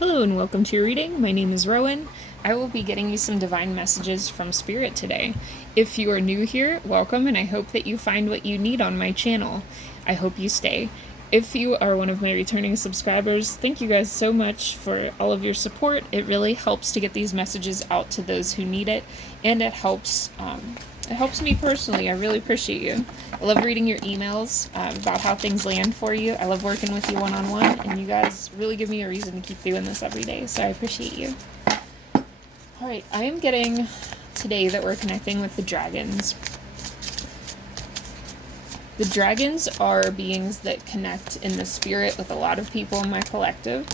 Hello and welcome to your reading. My name is Rowan. I will be getting you some divine messages from Spirit today. If you are new here, welcome, and I hope that you find what you need on my channel. I hope you stay. If you are one of my returning subscribers, thank you guys so much for all of your support. It really helps to get these messages out to those who need it, and it helps me personally. I really appreciate you. I love reading your emails about how things land for you. I love working with you one-on-one, and you guys really give me a reason to keep doing this every day, so I appreciate you. Alright, I am getting today that we're connecting with the dragons. The dragons are beings that connect in the spirit with a lot of people in my collective.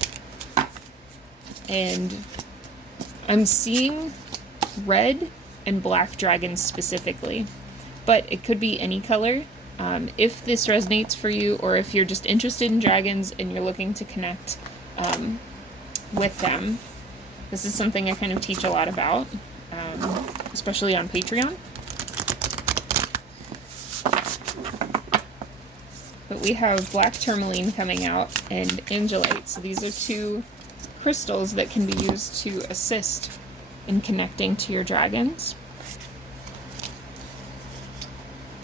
And I'm seeing red and black dragons specifically, but it could be any color. If this resonates for you, or if you're just interested in dragons and you're looking to connect with them, this is something I kind of teach a lot about, especially on Patreon. But we have black tourmaline coming out and angelite. So these are two crystals that can be used to assist in connecting to your dragons.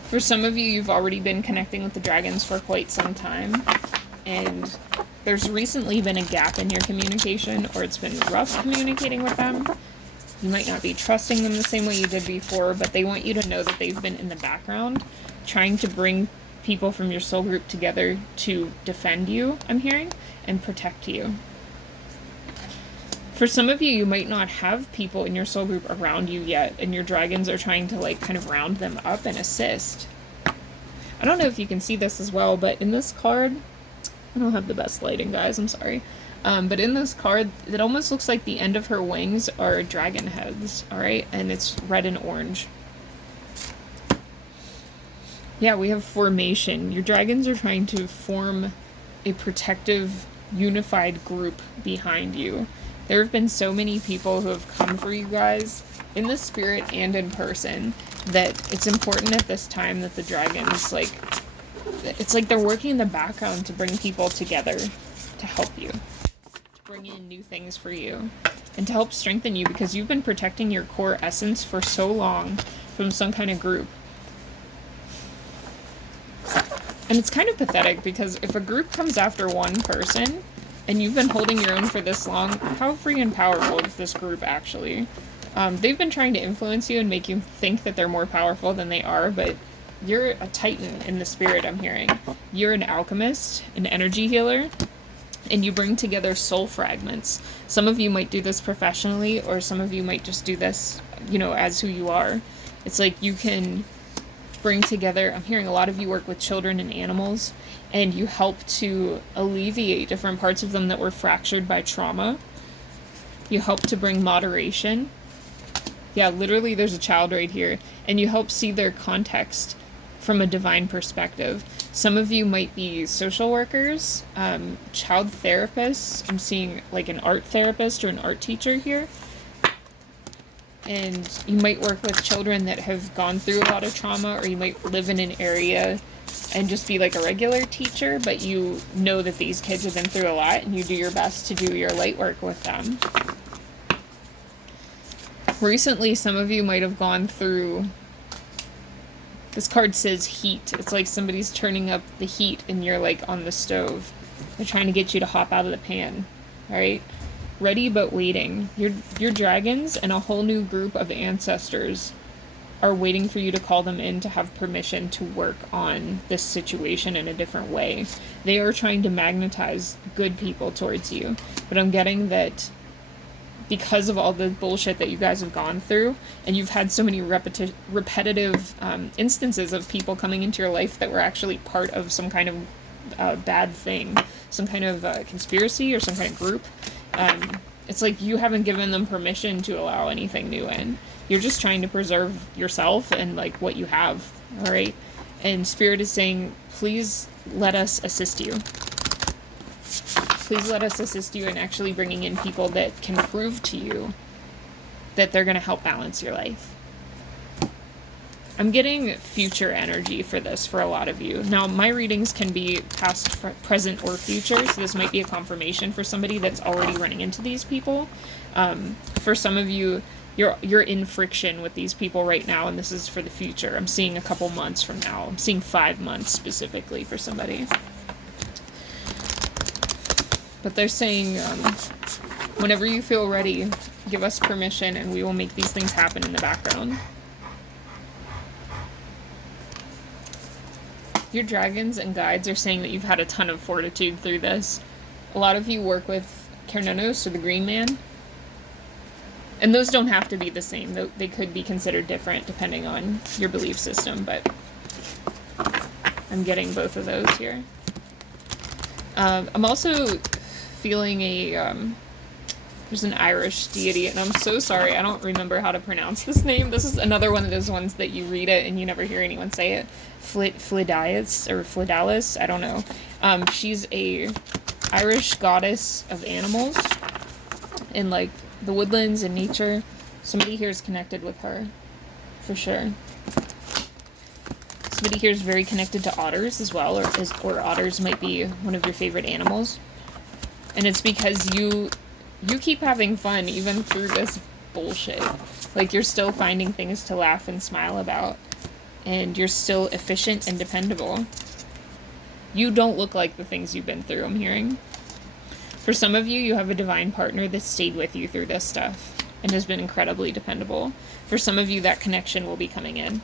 For some of you, you've already been connecting with the dragons for quite some time, and there's recently been a gap in your communication, or it's been rough communicating with them. You might not be trusting them the same way you did before, but they want you to know that they've been in the background trying to bring people from your soul group together to defend you, I'm hearing, and protect you. For some of you, you might not have people in your soul group around you yet, and your dragons are trying to kind of round them up and assist. I don't know if you can see this as well, but in this card, I don't have the best lighting, guys, I'm sorry. But in this card, it almost looks like the end of her wings are dragon heads, alright? And it's red and orange. Yeah, we have formation. Your dragons are trying to form a protective, unified group behind you. There have been so many people who have come for you guys, in the spirit and in person, that it's important at this time that the dragons, it's like they're working in the background to bring people together to help you, to bring in new things for you, and to help strengthen you, because you've been protecting your core essence for so long from some kind of group. And it's kind of pathetic, because if a group comes after one person, and you've been holding your own for this long, how free and powerful is this group actually? They've been trying to influence you and make you think that they're more powerful than they are, but you're a titan in the spirit, I'm hearing. You're an alchemist, an energy healer, and you bring together soul fragments. Some of you might do this professionally, or some of you might just do this, as who you are. It's like you can bring together, I'm hearing a lot of you work with children and animals, and you help to alleviate different parts of them that were fractured by trauma. You help to bring moderation. Yeah, literally there's a child right here, and you help see their context from a divine perspective. Some of you might be social workers, child therapists. I'm seeing like an art therapist or an art teacher here. And you might work with children that have gone through a lot of trauma, or you might live in an area and just be like a regular teacher, but you know that these kids have been through a lot, and you do your best to do your light work with them. Recently, some of you might have gone through, this card says heat. It's like somebody's turning up the heat and you're like on the stove. They're trying to get you to hop out of the pan, alright? Ready but waiting. Your dragons and a whole new group of ancestors are waiting for you to call them in to have permission to work on this situation in a different way. They are trying to magnetize good people towards you. But I'm getting that because of all the bullshit that you guys have gone through, and you've had so many repetitive instances of people coming into your life that were actually part of some kind of bad thing, some kind of conspiracy or some kind of group, it's like you haven't given them permission to allow anything new in. You're just trying to preserve yourself and what you have, alright? And Spirit is saying, please let us assist you. Please let us assist you in actually bringing in people that can prove to you that they're going to help balance your life. I'm getting future energy for this for a lot of you. Now, my readings can be past, present, or future, so this might be a confirmation for somebody that's already running into these people. For some of you, you're in friction with these people right now, and this is for the future. I'm seeing a couple months from now. I'm seeing 5 months specifically for somebody. But they're saying, whenever you feel ready, give us permission and we will make these things happen in the background. Your dragons and guides are saying that you've had a ton of fortitude through this. A lot of you work with Kernenos, or the Green Man. And those don't have to be the same. They could be considered different depending on your belief system, but I'm getting both of those here. I'm also feeling there's an Irish deity, and I'm so sorry, I don't remember how to pronounce this name. This is another one of those ones that you read it and you never hear anyone say it. Flidalis, or Flidalis, I don't know. She's a Irish goddess of animals in, like, the woodlands and nature. Somebody here is connected with her, for sure. Somebody here is very connected to otters as well, or otters might be one of your favorite animals. And it's because you keep having fun even through this bullshit. Like, you're still finding things to laugh and smile about. And you're still efficient and dependable. You don't look like the things you've been through, I'm hearing. For some of you, you have a divine partner that stayed with you through this stuff and has been incredibly dependable. For some of you, that connection will be coming in.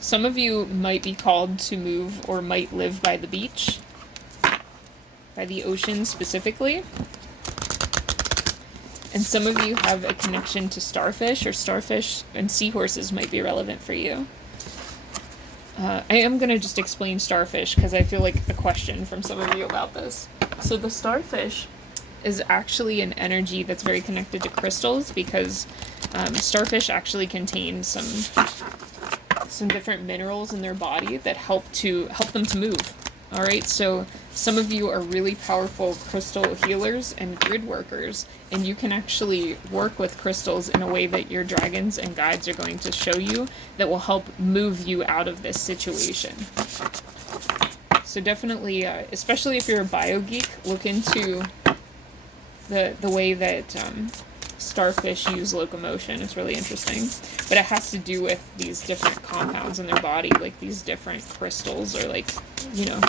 Some of you might be called to move or might live by the beach, by the ocean specifically. And some of you have a connection to starfish, or starfish and seahorses might be relevant for you. I am going to just explain starfish because I feel like a question from some of you about this. So the starfish is actually an energy that's very connected to crystals, because starfish actually contain some different minerals in their body that help them to move. All right, so some of you are really powerful crystal healers and grid workers, and you can actually work with crystals in a way that your dragons and guides are going to show you that will help move you out of this situation. So definitely, especially if you're a bio geek, look into the way that starfish use locomotion. It's really interesting. But it has to do with these different compounds in their body, like these different crystals, or like, you know,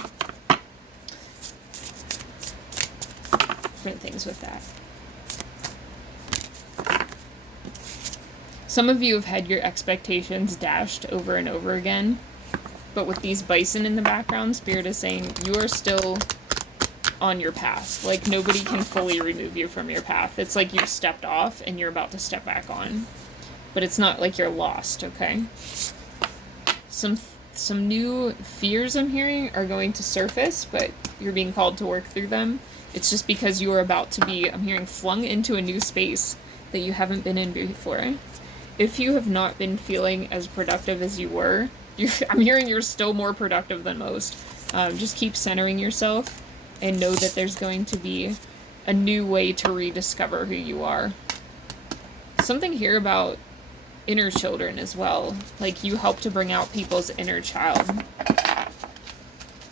different things with that. Some of you have had your expectations dashed over and over again, but with these bison in the background, Spirit is saying you are still on your path. Like, nobody can fully remove you from your path. It's like you've stepped off and you're about to step back on. But it's not like you're lost, okay? Some new fears I'm hearing are going to surface, but you're being called to work through them. It's just because you are about to be, I'm hearing, flung into a new space that you haven't been in before. If you have not been feeling as productive as you were, I'm hearing you're still more productive than most. Just keep centering yourself and know that there's going to be a new way to rediscover who you are. Something here about inner children as well. Like, you help to bring out people's inner child.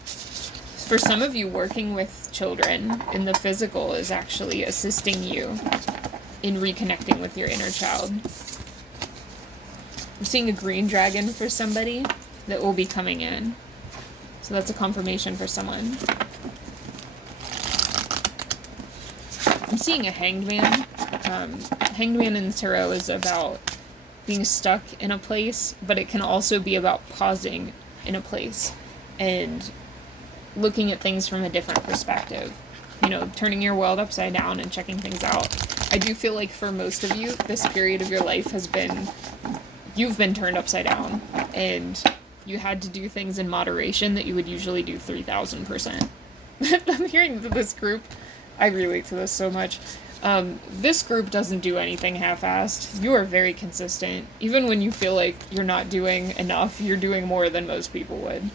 For some of you, working with children in the physical is actually assisting you in reconnecting with your inner child. I'm seeing a green dragon for somebody that will be coming in. So that's a confirmation for someone. I'm seeing a hanged man. Hanged man in the tarot is about being stuck in a place, but it can also be about pausing in a place and looking at things from a different perspective. You know, turning your world upside down and checking things out. I do feel like for most of you, this period of your life has been, you've been turned upside down, and you had to do things in moderation that you would usually do 3,000%. I'm hearing that this group, I relate to this so much. This group doesn't do anything half-assed. You are very consistent. Even when you feel like you're not doing enough, you're doing more than most people would.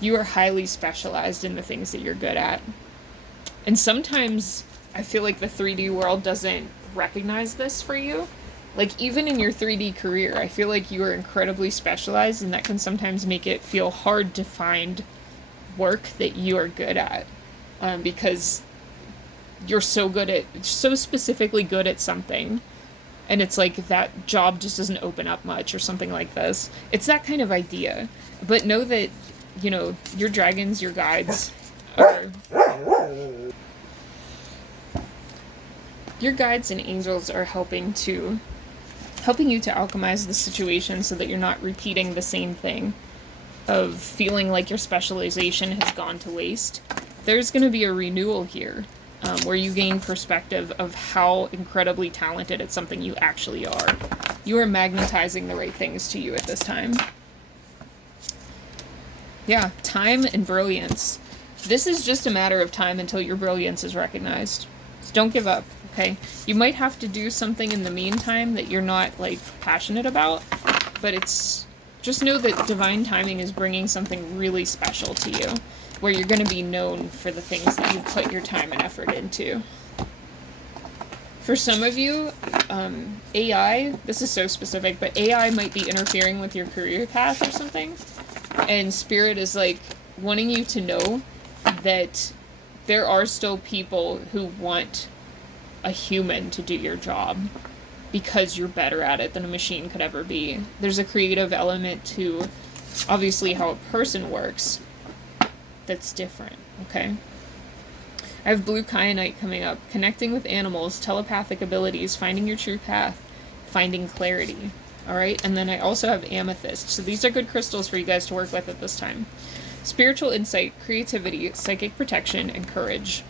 You are highly specialized in the things that you're good at. And sometimes I feel like the 3D world doesn't recognize this for you. Like, even in your 3D career, I feel like you are incredibly specialized, and that can sometimes make it feel hard to find work that you are good at, because you're so specifically good at something, and it's like that job just doesn't open up much or something like this. It's that kind of idea. But know that, you know, your dragons, your guides, your guides and angels are helping you to alchemize the situation so that you're not repeating the same thing of feeling like your specialization has gone to waste. There's going to be a renewal here, where you gain perspective of how incredibly talented at something you actually are. You are magnetizing the right things to you at this time. Yeah, time and brilliance. This is just a matter of time until your brilliance is recognized. So don't give up, okay? You might have to do something in the meantime that you're not, like, passionate about, but just know that divine timing is bringing something really special to you, where you're going to be known for the things that you've put your time and effort into. For some of you, AI, this is so specific, but AI might be interfering with your career path or something, and Spirit is, like, wanting you to know that there are still people who want a human to do your job because you're better at it than a machine could ever be. There's a creative element to, obviously, how a person works that's different, okay? I have blue kyanite coming up. Connecting with animals, telepathic abilities, finding your true path, finding clarity, alright? And then I also have amethyst. So these are good crystals for you guys to work with at this time. Spiritual insight, creativity, psychic protection, and courage.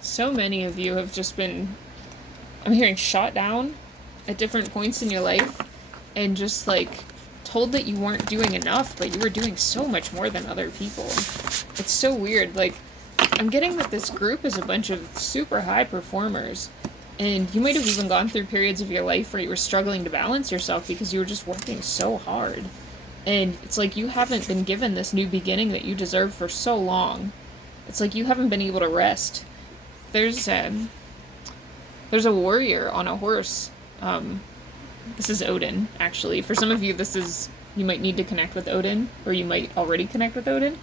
So many of you have just been, I'm hearing, shot down at different points in your life, and just, like, told that you weren't doing enough, but you were doing so much more than other people. It's so weird. Like, I'm getting that this group is a bunch of super high performers, and you might have even gone through periods of your life where you were struggling to balance yourself because you were just working so hard. And it's like you haven't been given this new beginning that you deserve for so long. It's like you haven't been able to rest. There's a warrior on a horse. This is Odin, actually. For some of you, you might need to connect with Odin, or you might already connect with Odin.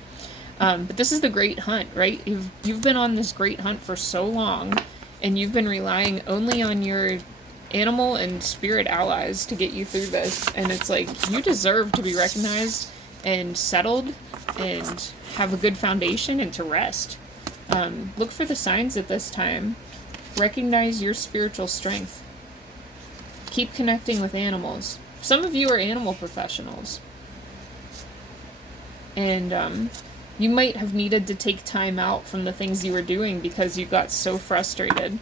But this is the great hunt, right? You've been on this great hunt for so long, and you've been relying only on your animal and spirit allies to get you through this. And it's like, you deserve to be recognized and settled and have a good foundation and to rest. Look for the signs at this time. Recognize your spiritual strength. Keep connecting with animals. Some of you are animal professionals. And you might have needed to take time out from the things you were doing because you got so frustrated.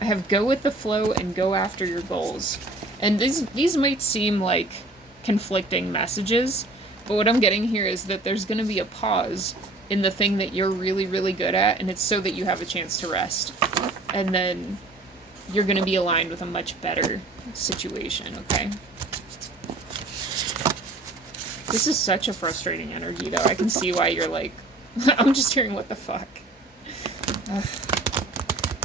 I have go with the flow and go after your goals. And these might seem like conflicting messages, but what I'm getting here is that there's going to be a pause in the thing that you're really, really good at, and it's so that you have a chance to rest. And then you're going to be aligned with a much better situation, okay? This is such a frustrating energy, though. I can see why you're like, I'm just hearing what the fuck. Ugh.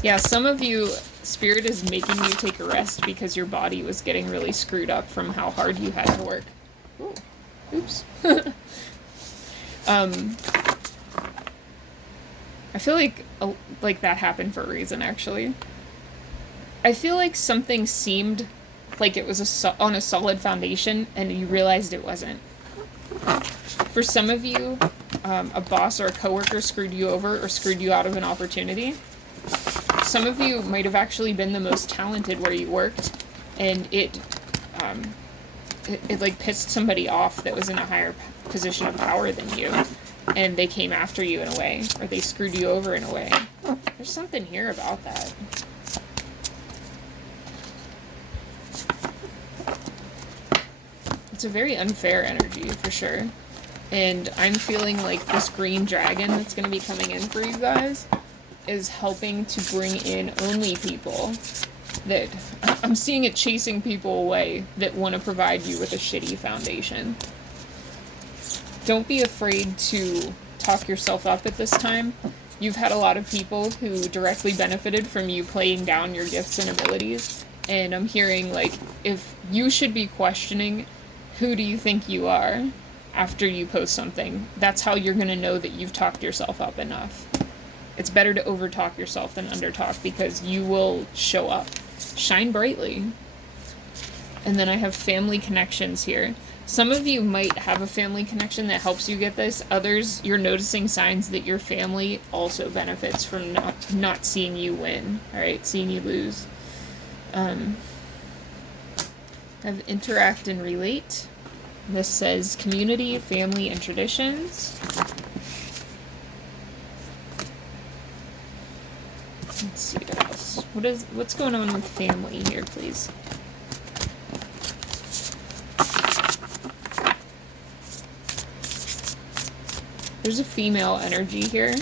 Yeah, some of you, Spirit is making you take a rest because your body was getting really screwed up from how hard you had to work. Ooh. Oops. I feel like that happened for a reason, actually. I feel like something seemed like it was on a solid foundation, and you realized it wasn't. For some of you, a boss or a coworker screwed you over or screwed you out of an opportunity. Some of you might have actually been the most talented where you worked, and it like pissed somebody off that was in a higher position of power than you, and they came after you in a way, or they screwed you over in a way. There's something here about that. It's a very unfair energy, for sure. And I'm feeling like this green dragon that's going to be coming in for you guys is helping to bring in only people that I'm seeing it chasing people away that want to provide you with a shitty foundation. Don't be afraid to talk yourself up at this time. You've had a lot of people who directly benefited from you playing down your gifts and abilities. And I'm hearing, like, if you should be questioning, who do you think you are after you post something? That's how you're going to know that you've talked yourself up enough. It's better to over-talk yourself than under-talk, because you will show up. Shine brightly. And then I have family connections here. Some of you might have a family connection that helps you get this. Others, you're noticing signs that your family also benefits from not seeing you win. Alright, seeing you lose. I have interact and relate. This says community, family, and traditions. Let's see what else. What's going on with family here, please? There's a female energy here.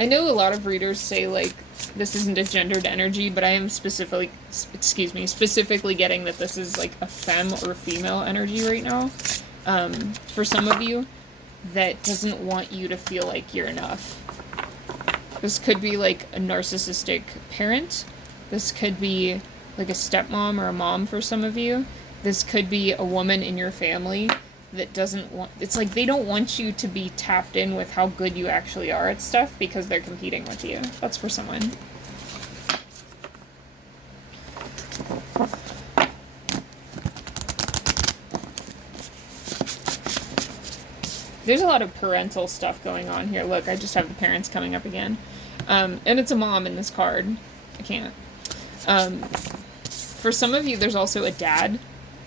I know a lot of readers say, like, this isn't a gendered energy, but I am specifically getting that this is, like, a femme or female energy right now. For some of you, that doesn't want you to feel like you're enough. This could be, like, a narcissistic parent. This could be, like, a stepmom or a mom for some of you. This could be a woman in your family that doesn't want... It's like they don't want you to be tapped in with how good you actually are at stuff because they're competing with you. That's for someone. There's a lot of parental stuff going on here. Look, I just have the parents coming up again. And it's a mom in this card. I can't. For some of you, there's also a dad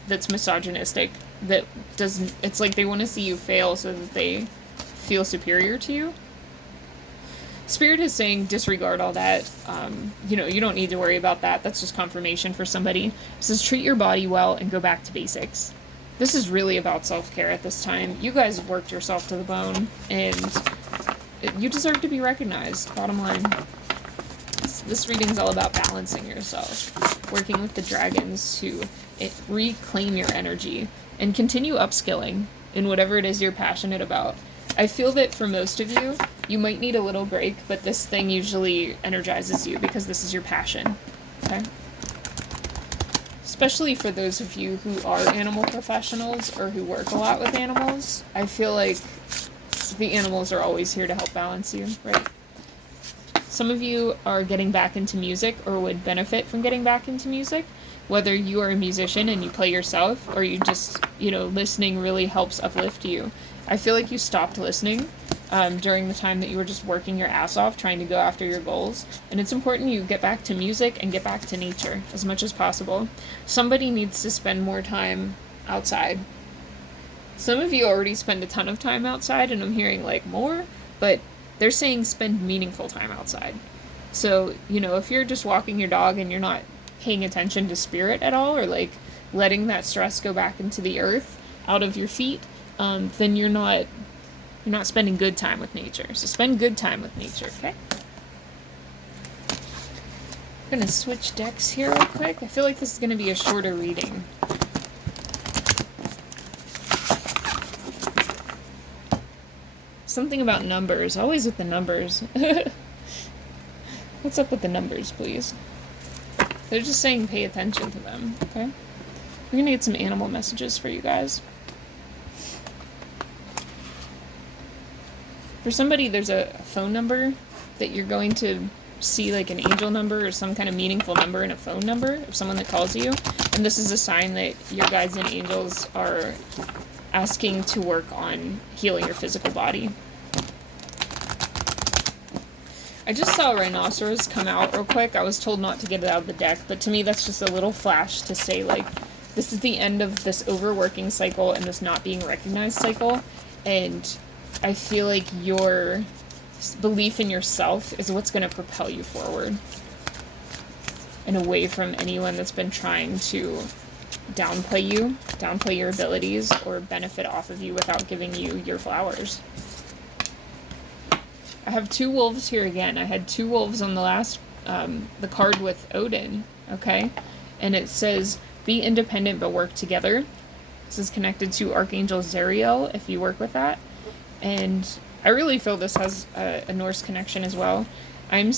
that's misogynistic, that doesn't... It's like they want to see you fail so that they feel superior to you. Spirit is saying disregard all that. You know, you don't need to worry about that. That's just confirmation for somebody. It says treat your body well and go back to basics. This is really about self-care at this time. You guys have worked yourself to the bone, and you deserve to be recognized, bottom line. This reading is all about balancing yourself, working with the dragons to reclaim your energy, and continue upskilling in whatever it is you're passionate about. I feel that for most of you, you might need a little break, but this thing usually energizes you because this is your passion, okay? Especially for those of you who are animal professionals or who work a lot with animals, I feel like the animals are always here to help balance you, right? Some of you are getting back into music or would benefit from getting back into music, whether you are a musician and you play yourself or you just, you know, listening really helps uplift you. I feel like you stopped listening during the time that you were just working your ass off trying to go after your goals. And it's important you get back to music and get back to nature as much as possible. Somebody needs to spend more time outside. Some of you already spend a ton of time outside, and I'm hearing, like, more, but they're saying spend meaningful time outside. So, you know, if you're just walking your dog and you're not paying attention to spirit at all, or, like, letting that stress go back into the earth out of your feet, then you're not spending good time with nature. So spend good time with nature, okay? I'm gonna switch decks here real quick. I feel like this is gonna be a shorter reading. Something about numbers. Always with the numbers. What's up with the numbers, please? They're just saying pay attention to them, okay? We're gonna get some animal messages for you guys. For somebody, there's a phone number that you're going to see, like an angel number or some kind of meaningful number in a phone number of someone that calls you. And this is a sign that your guides and angels are asking to work on healing your physical body. I just saw a rhinoceros come out real quick. I was told not to get it out of the deck, but to me that's just a little flash to say, like, this is the end of this overworking cycle and this not being recognized cycle. And I feel like your belief in yourself is what's going to propel you forward and away from anyone that's been trying to downplay you, downplay your abilities, or benefit off of you without giving you your flowers. I have 2 wolves here again. I had 2 wolves on the last, the card with Odin, okay? And it says, be independent but work together. This is connected to Archangel Zariel, if you work with that. And I really feel this has a Norse connection as well. I'm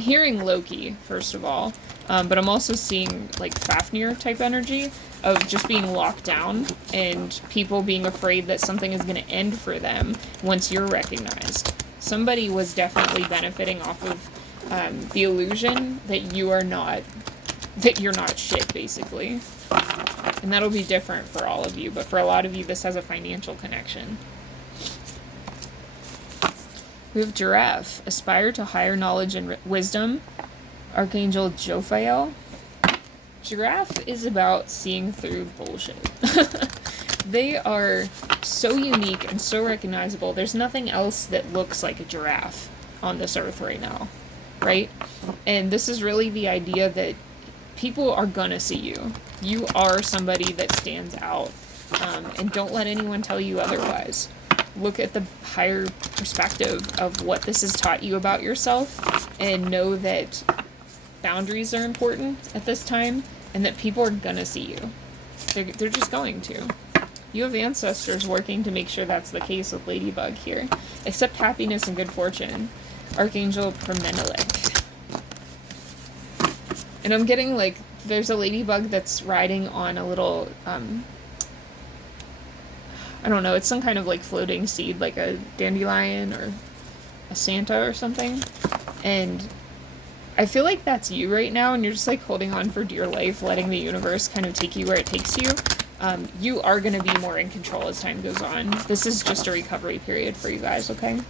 hearing Loki, first of all, but I'm also seeing, like, Fafnir type energy of just being locked down and people being afraid that something is going to end for them once you're recognized. Somebody was definitely benefiting off of the illusion that you're not shit, basically. And that'll be different for all of you, but for a lot of you, this has a financial connection. We have Giraffe. Aspire to higher knowledge and wisdom. Archangel Jophael. Giraffe is about seeing through bullshit. They are so unique and so recognizable. There's nothing else that looks like a giraffe on this earth right now, right? And this is really the idea that people are gonna see you. You are somebody that stands out, and don't let anyone tell you otherwise. Look at the higher perspective of what this has taught you about yourself, and know that boundaries are important at this time, and that people are gonna see you. They're just going to. You have ancestors working to make sure that's the case with Ladybug here. Accept happiness and good fortune. Archangel Permenelik. And I'm getting, like, there's a ladybug that's riding on a little, I don't know, it's some kind of, like, floating seed, like a dandelion or a Santa or something. And I feel like that's you right now, and you're just, like, holding on for dear life, letting the universe kind of take you where it takes you. You are going to be more in control as time goes on. This is just a recovery period for you guys, okay?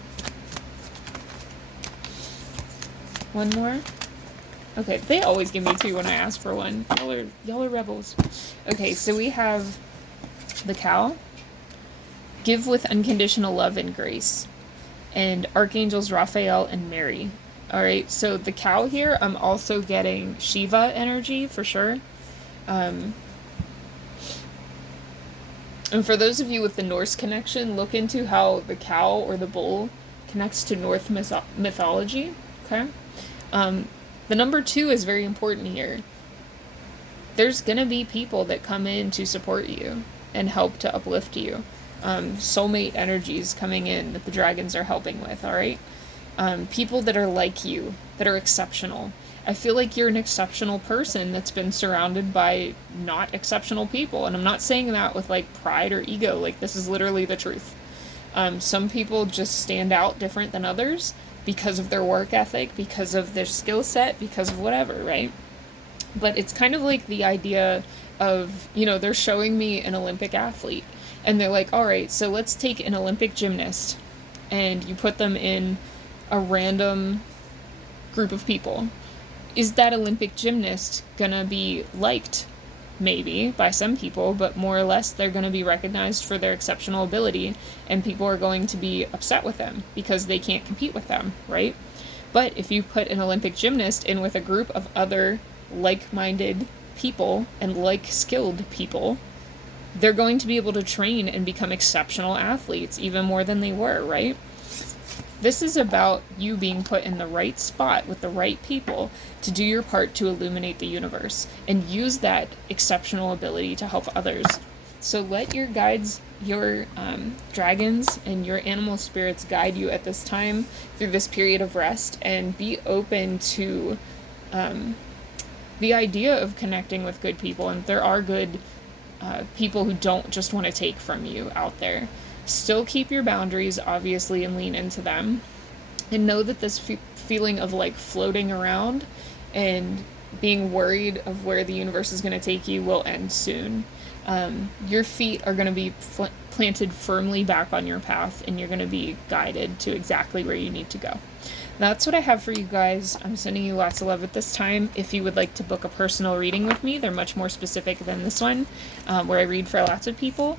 One more? Okay, they always give me 2 when I ask for one. Y'all are rebels. Okay, so we have the cow. Give with unconditional love and grace. And Archangels Raphael and Mary. Alright, so the cow here, I'm also getting Shiva energy, for sure. And for those of you with the Norse connection, look into how the cow or the bull connects to Norse mythology, okay? The number 2 is very important here. There's gonna be people that come in to support you and help to uplift you. Soulmate energies coming in that the dragons are helping with, alright? People that are like you, that are exceptional. I feel like you're an exceptional person that's been surrounded by not exceptional people. And I'm not saying that with, like, pride or ego. Like, this is literally the truth. Some people just stand out different than others because of their work ethic, because of their skill set, because of whatever, right? But it's kind of like the idea of, you know, they're showing me an Olympic athlete. And they're like, all right, so let's take an Olympic gymnast. And you put them in a random group of people. Is that Olympic gymnast gonna be liked? Maybe, by some people, but more or less they're gonna be recognized for their exceptional ability, and people are going to be upset with them because they can't compete with them, right? But if you put an Olympic gymnast in with a group of other like-minded people and like-skilled people, they're going to be able to train and become exceptional athletes, even more than they were, right? This is about you being put in the right spot with the right people to do your part to illuminate the universe and use that exceptional ability to help others. So let your guides, your dragons, and your animal spirits guide you at this time through this period of rest, and be open to the idea of connecting with good people. And there are good people who don't just want to take from you out there. Still keep your boundaries, obviously, and lean into them. And know that this feeling of, like, floating around and being worried of where the universe is going to take you will end soon. Your feet are going to be planted firmly back on your path, and you're going to be guided to exactly where you need to go. That's what I have for you guys. I'm sending you lots of love at this time. If you would like to book a personal reading with me, they're much more specific than this one, where I read for lots of people.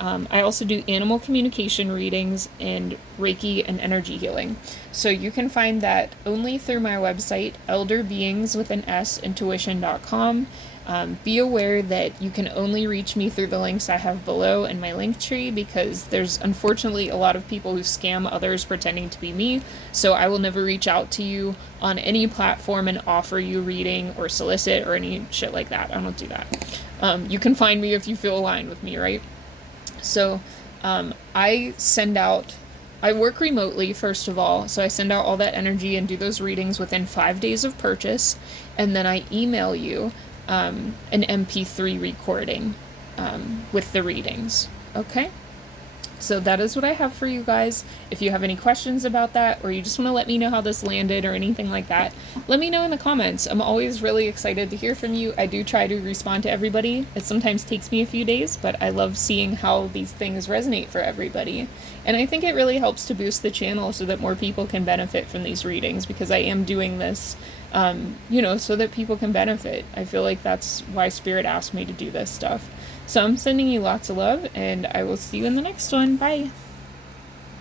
I also do animal communication readings and Reiki and energy healing. So you can find that only through my website, elderbeingsintuition.com. Be aware that you can only reach me through the links I have below in my link tree, because there's unfortunately a lot of people who scam others pretending to be me. So I will never reach out to you on any platform and offer you reading or solicit or any shit like that. I don't do that. You can find me if you feel aligned with me, right? So I work remotely, first of all, so I send out all that energy and do those readings within 5 days of purchase, and then I email you an MP3 recording with the readings. Okay? So that is what I have for you guys. If you have any questions about that, or you just want to let me know how this landed or anything like that, let me know in the comments. I'm always really excited to hear from you. I do try to respond to everybody. It sometimes takes me a few days, but I love seeing how these things resonate for everybody. And I think it really helps to boost the channel so that more people can benefit from these readings, because I am doing this, so that people can benefit. I feel like that's why Spirit asked me to do this stuff. So I'm sending you lots of love, and I will see you in the next one. Bye.